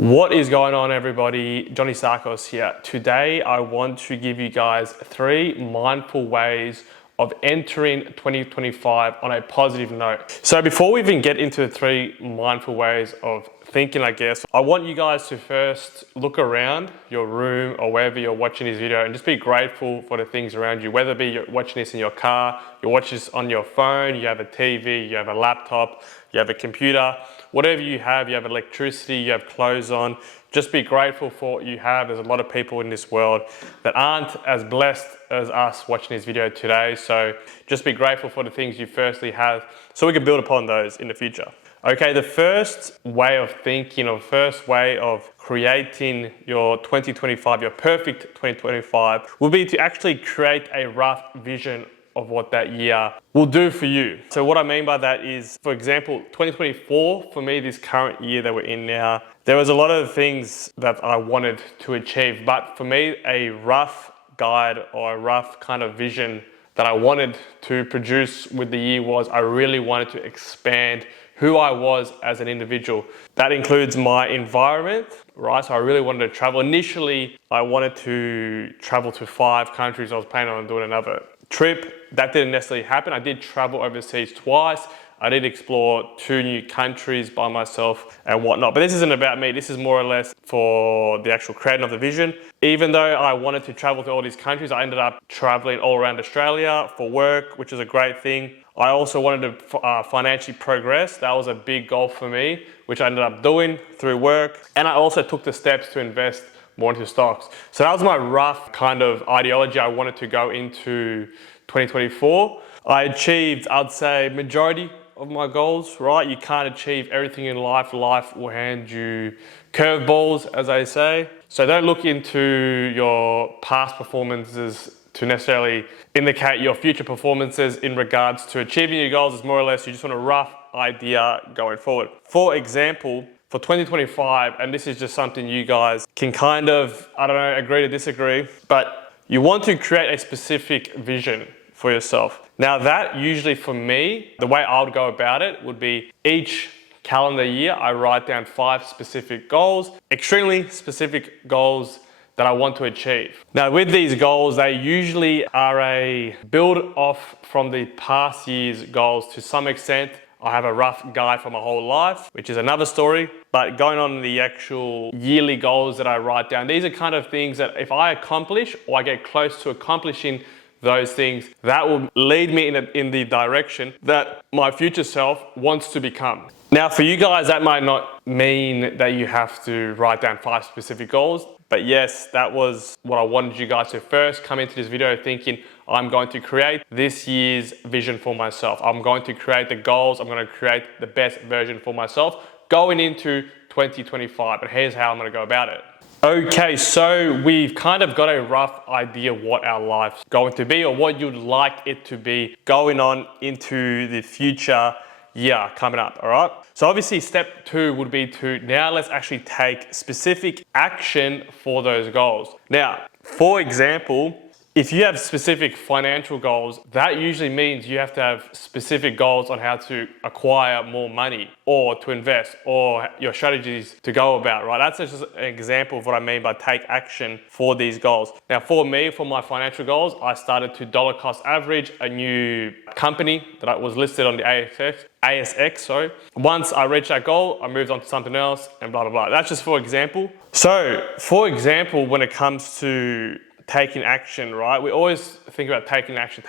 What is going on, everybody? Johnny Stakos here. Today I want to give you guys 3 mindful ways of entering 2025 on a positive note. So before we even get into the 3 mindful ways of thinking, I guess, I want you guys to first look around your room or wherever you're watching this video and just be grateful for the things around you, whether it be you're watching this in your car, you're watching this on your phone, you have a TV, you have a laptop, you have a computer, whatever you have electricity, you have clothes on, just be grateful for what you have. There's a lot of people in this world that aren't as blessed as us watching this video today. So just be grateful for the things you firstly have so we can build upon those in the future. Okay, the first way of thinking or first way of creating your 2025, your perfect 2025, will be to actually create a rough vision of what that year will do for you. So what I mean by that is, for example, 2024, for me, this current year that we're in now, there was a lot of things that I wanted to achieve, but for me, a rough guide or a rough kind of vision that I wanted to produce with the year was I really wanted to expand who I was as an individual. That includes my environment, right? So I really wanted to travel. Initially, I wanted to travel to 5 countries. I was planning on doing another trip. That didn't necessarily happen. I did travel overseas twice. I did explore 2 new countries by myself and whatnot. But this isn't about me. This is more or less for the actual creating of the vision. Even though I wanted to travel to all these countries, I ended up traveling all around Australia for work, which is a great thing. I also wanted to financially progress. That was a big goal for me, which I ended up doing through work. And I also took the steps to invest more into stocks. So that was my rough kind of ideology I wanted to go into 2024. I achieved, I'd say, majority of my goals, right? You can't achieve everything in life. Life will hand you curveballs, as I say. So don't look into your past performances to necessarily indicate your future performances in regards to achieving your goals. It's more or less you just want a rough idea going forward. For example, for 2025, and this is just something you guys can kind of, I don't know, agree to disagree, but you want to create a specific vision for yourself. Now that usually for me, the way I would go about it would be each calendar year, I write down 5 specific goals, extremely specific goals that I want to achieve. Now with these goals, they usually are a build off from the past year's goals to some extent. I have a rough guide for my whole life, which is another story. But going on the actual yearly goals that I write down, these are kind of things that if I accomplish or I get close to accomplishing those things, that will lead me in the direction that my future self wants to become. Now for you guys, that might not mean that you have to write down 5 specific goals. But yes, that was what I wanted you guys to first come into this video thinking, I'm going to create this year's vision for myself. I'm going to create the goals. I'm going to create the best version for myself going into 2025. And here's how I'm going to go about it. Okay, so we've kind of got a rough idea what our life's going to be or what you'd like it to be going on into the future year coming up, all right? So obviously step 2 would be to now let's actually take specific action for those goals. Now, for example, if you have specific financial goals, that usually means you have to have specific goals on how to acquire more money or to invest or your strategies to go about, right? That's just an example of what I mean by take action for these goals. Now, for me, for my financial goals, I started to dollar cost average a new company that was listed on the ASX. Once I reached that goal, I moved on to something else and blah, blah, blah. That's just for example. So, for example, when it comes to taking action, right? We always think about taking action.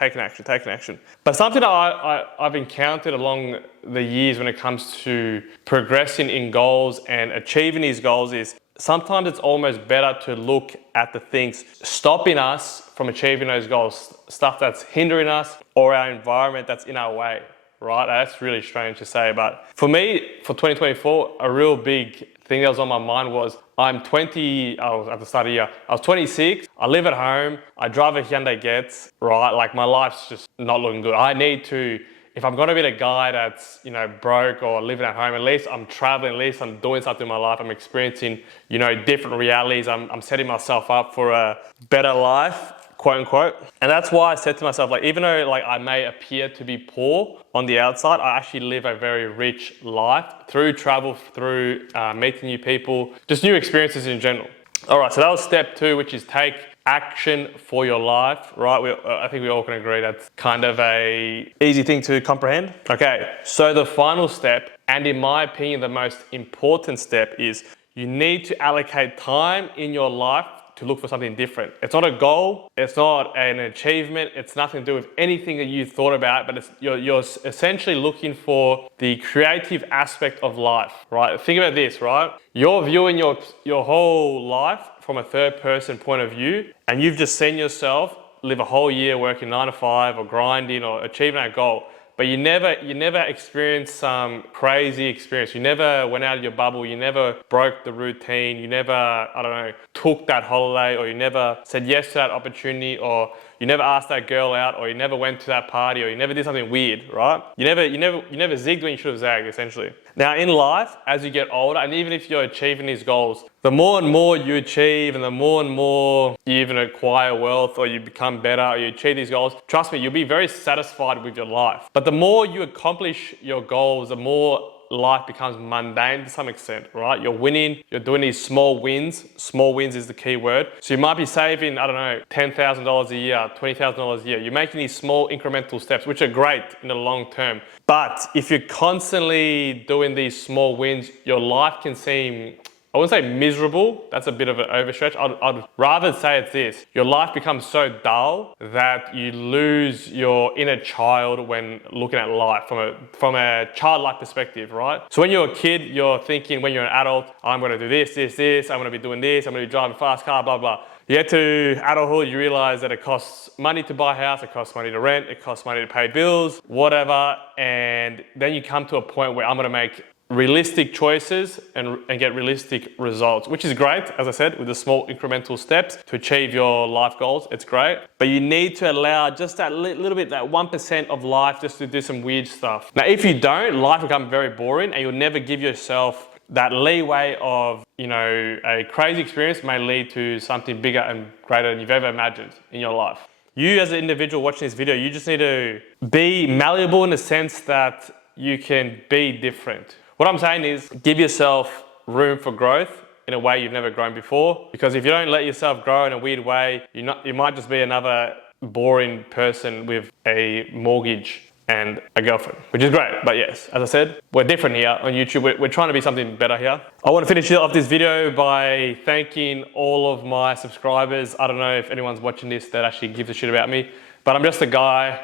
But something that I've encountered along the years when it comes to progressing in goals and achieving these goals is sometimes it's almost better to look at the things stopping us from achieving those goals, stuff that's hindering us or our environment that's in our way, right? That's really strange to say, but for me, for 2024, a real big thing that was on my mind was I'm 20, I was at the start of the year, I was 26, I live at home, I drive a Hyundai Getz, right? Like my life's just not looking good. I need to, if I'm gonna be the guy that's, broke or living at home, at least I'm traveling, at least I'm doing something in my life, I'm experiencing, different realities, I'm setting myself up for a better life, quote unquote. And that's why I said to myself, like, even though like I may appear to be poor on the outside, I actually live a very rich life through travel, through meeting new people, just new experiences in general. All right, so that was step 2, which is take action for your life, right? I think we all can agree that's kind of a easy thing to comprehend. Okay, so the final step, and in my opinion, the most important step, is you need to allocate time in your life to look for something different. It's not a goal, it's not an achievement, it's nothing to do with anything that you thought about, but you're essentially looking for the creative aspect of life, right? Think about this, right? You're viewing your whole life from a third person point of view, and you've just seen yourself live a whole year working 9 to 5 or grinding or achieving that goal. But you never experienced some crazy experience. You never went out of your bubble. You never broke the routine. You never, I don't know, took that holiday, or you never said yes to that opportunity, or you never asked that girl out, or you never went to that party, or you never did something weird, right? You never zigged when you should have zagged, essentially. Now in life, as you get older, and even if you're achieving these goals, the more and more you achieve, and the more and more you even acquire wealth, or you become better, or you achieve these goals, trust me, you'll be very satisfied with your life. But the more you accomplish your goals, the more life becomes mundane to some extent, right? You're winning, you're doing these small wins. Small wins is the key word. So you might be saving, I don't know, $10,000 a year, $20,000 a year. You're making these small incremental steps, which are great in the long term. But if you're constantly doing these small wins, your life can seem, I wouldn't say miserable, that's a bit of an overstretch. I'd rather say it's this: your life becomes so dull that you lose your inner child when looking at life from a childlike perspective, right? So when you're a kid, you're thinking, when you're an adult, I'm gonna do this, I'm gonna be doing this, I'm gonna be driving a fast car, blah, blah. You get to adulthood, you realize that it costs money to buy a house, it costs money to rent, it costs money to pay bills, whatever. And then you come to a point where I'm gonna make realistic choices and get realistic results, which is great, as I said, with the small incremental steps to achieve your life goals. It's great, but you need to allow just that little bit, that 1% of life, just to do some weird stuff. Now, if you don't, life becomes very boring, and you'll never give yourself that leeway of, you know, a crazy experience may lead to something bigger and greater than you've ever imagined in your life. You as an individual watching this video, you just need to be malleable in the sense that you can be different. What I'm saying is, give yourself room for growth in a way you've never grown before. Because if you don't let yourself grow in a weird way, you might just be another boring person with a mortgage and a girlfriend, which is great. But yes, as I said, we're different here on YouTube. We're trying to be something better here. I want to finish off this video by thanking all of my subscribers. I don't know if anyone's watching this that actually gives a shit about me, but I'm just a guy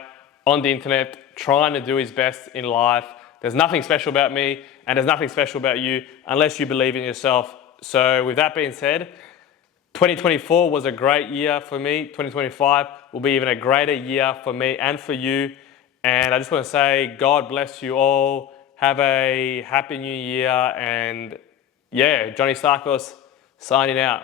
on the internet trying to do his best in life. There's nothing special about me, and there's nothing special about you unless you believe in yourself. So with that being said, 2024 was a great year for me. 2025 will be even a greater year for me and for you. And I just want to say, God bless you all. Have a happy new year. And yeah, Johnny Stakos signing out.